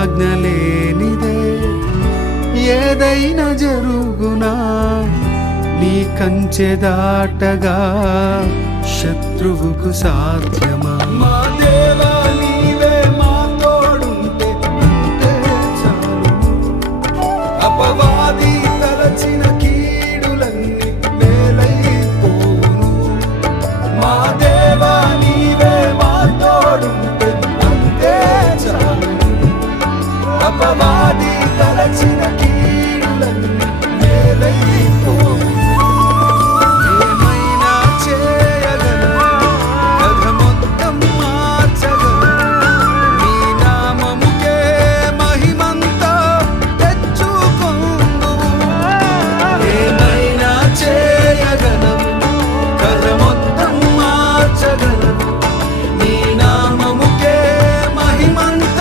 ఆజ్ఞ లేనిదే ఏదైనా జరుగునా నీ కంచె దాటగా శత్రువుకు సాధ్యమా మా దేవా అపవా